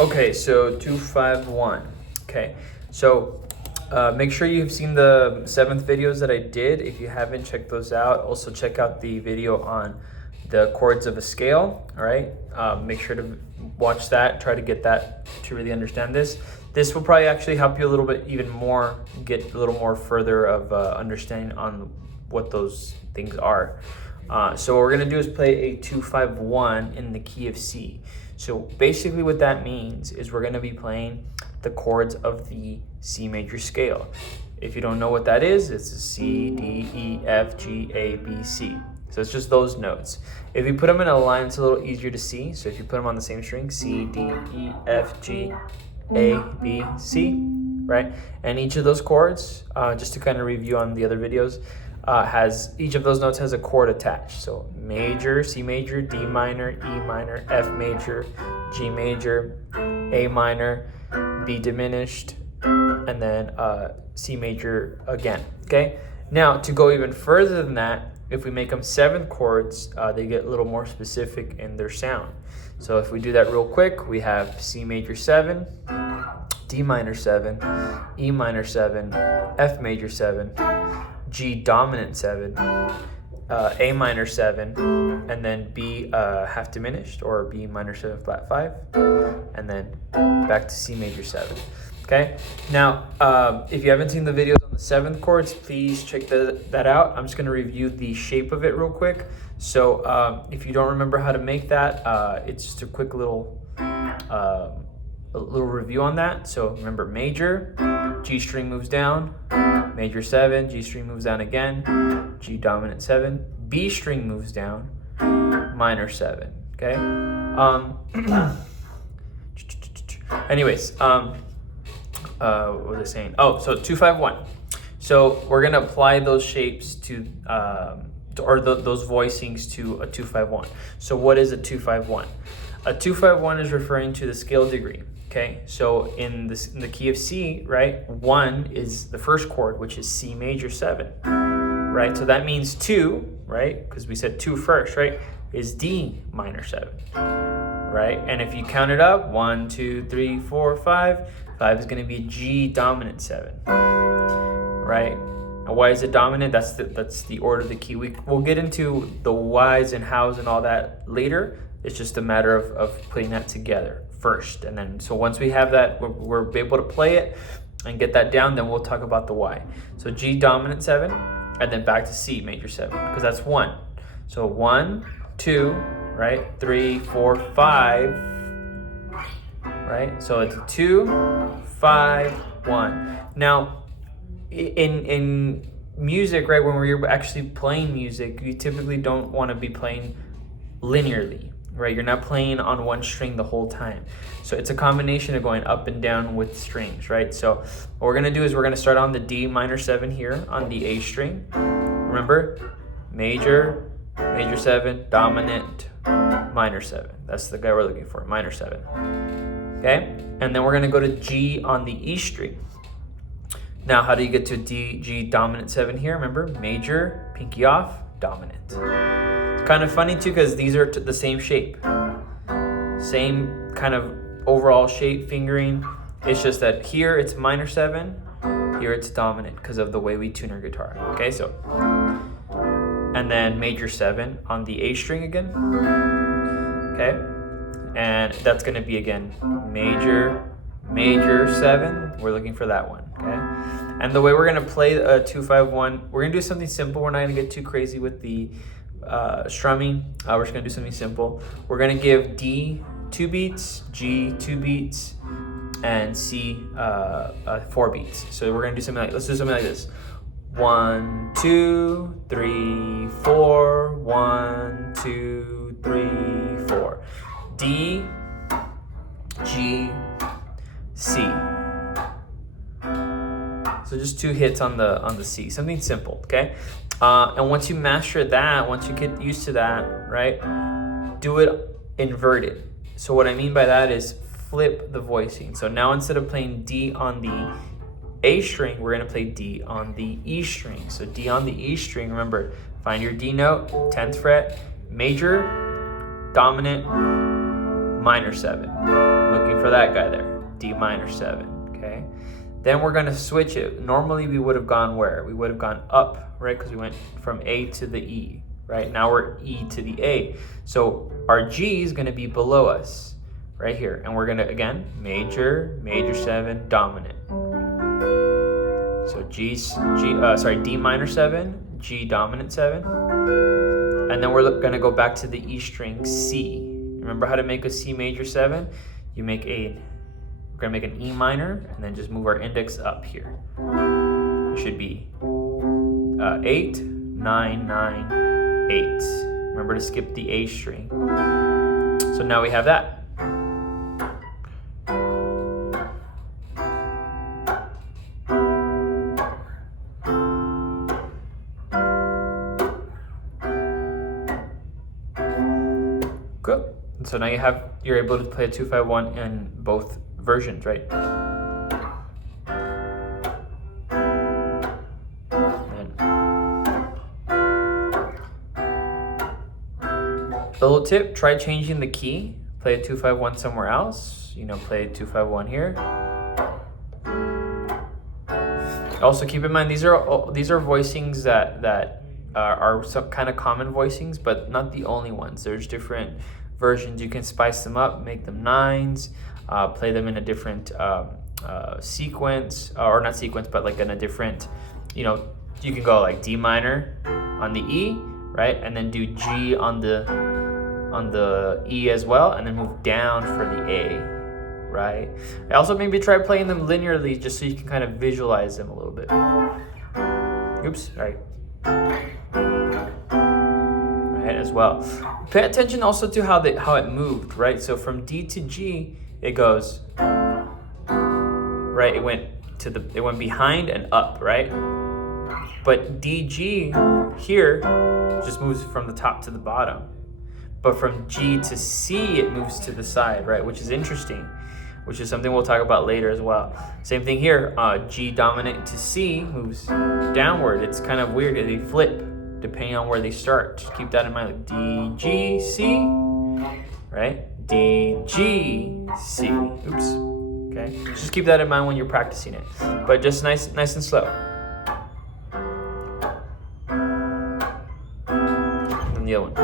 Okay, so 251. Okay, so make sure you've seen the 7th videos that I did. If you haven't, check those out. Also check out the video on the chords of a scale. All right, make sure to watch that. Try to get that to really understand this. This will probably actually help you a little bit even more, get a little more further of understanding on what those things are. So what we're gonna do is play a 251 in the key of C. So basically what that means is we're gonna be playing the chords of the C major scale. If you don't know what that is, it's a C, D, E, F, G, A, B, C. So it's just those notes. If you put them in a line, it's a little easier to see. So if you put them on the same string, C, D, E, F, G, A, B, C, right? And each of those chords, just to kind of review on the other videos, each of those notes has a chord attached. So major, C major, D minor, E minor, F major, G major, A minor, B diminished, and then C major again, okay? Now, to go even further than that, if we make them 7th chords, they get a little more specific in their sound. So if we do that real quick, we have C major 7, D minor 7, E minor 7, F major 7, G dominant 7, A minor 7, and then B half diminished, or B minor 7 flat 5, and then back to C major 7. Okay, now if you haven't seen the videos on the 7th chords, please check that out. I'm just going to review the shape of it real quick. So if you don't remember how to make that, it's just a quick little review on that. So remember, major, G string moves down, major 7, G string moves down again, G dominant 7, B string moves down, minor 7. Okay. Anyways, what was I saying? Oh, so 251. So we're gonna apply those shapes to those voicings to a 251. So what is a 251? A 251 is referring to the scale degree. Okay, so in the key of C, right, 1 is the first chord, which is C major 7, right? So that means 2, right, because we said 2 first, right, is D minor 7, right? And if you count it up, 1, 2, 3, 4, 5, 5 is going to be G dominant 7, right? And why is it dominant? That's the order of the key. We'll get into the whys and hows and all that later. It's just a matter of putting that together first, and then so once we have that, we're able to play it and get that down, then we'll talk about the why. So G dominant 7, and then back to C major 7, because that's 1. So 1, 2, right, 3, 4, 5, right? So it's 2, 5, 1. Now in music, right, when we're actually playing music, you typically don't want to be playing linearly, right? You're not playing on one string the whole time. So it's a combination of going up and down with strings, right? So what we're gonna do is we're gonna start on the D minor 7 here on the A string. Remember, major, major 7, dominant, minor 7. That's the guy we're looking for, minor 7. Okay? And then we're gonna go to G on the E string. Now, how do you get to D, G dominant 7 here? Remember, major, pinky off, dominant. Kind of funny too, because these are the same shape, same kind of overall shape, fingering. It's just that here it's minor 7, here it's dominant because of the way we tune our guitar. Okay, so and then major 7 on the A string again. Okay, and that's going to be again major 7. We're looking for that one. Okay, and the way we're going to play a 251, we're going to do something simple. We're not going to get too crazy with the strumming. We're just gonna do something simple. We're gonna give D 2 beats, G 2 beats, and C 4 beats. So we're gonna do something like, let's do something like this: 1, 2, 3, 4. 1, 2, 3, 4. D, G, C. So just 2 hits on the C. Something simple, okay? And once you master that, once you get used to that, right, do it inverted. So what I mean by that is flip the voicing. So now instead of playing D on the A string, we're gonna play D on the E string. So D on the E string, remember, find your D note, 10th fret, major, dominant, minor 7. Look looking for that guy there, D minor 7, okay? Then we're gonna switch it. Normally we would have gone where? We would have gone up, right? Because we went from A to the E, right? Now we're E to the A. So our G is gonna be below us, right here. And we're gonna, again, major 7, dominant. So D minor 7, G dominant 7. And then we're gonna go back to the E string C. Remember how to make a C major 7? We're gonna make an E minor and then just move our index up here. It should be 8, 9, 9, 8. Remember to skip the A string. So now we have that. Good. And so now you're able to play a 2-5-1 in both versions, right? A little tip, try changing the key. Play a 2-5-1 somewhere else. Play a 2-5-1 here. Also keep in mind, these are voicings that are some kind of common voicings, but not the only ones. There's different versions. You can spice them up, make them 9s, play them in a different sequence, or not sequence, but like in a different, you can go like D minor on the E, right? And then do G on the E as well, and then move down for the A, right? I also maybe try playing them linearly just so you can kind of visualize them a little bit. Oops, all right. Right, as well. Pay attention also to how it moved, right? So from D to G, it goes, right? It went behind and up, right? But DG here just moves from the top to the bottom. But from G to C, it moves to the side, right? Which is interesting, which is something we'll talk about later as well. Same thing here, G dominant to C moves downward. It's kind of weird, they flip depending on where they start. Just keep that in mind, like D, G, C, right? D, G, C, oops, okay? Just keep that in mind when you're practicing it, but just nice and slow. And then the other one.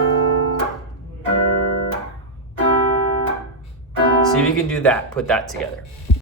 See if you can do that, put that together.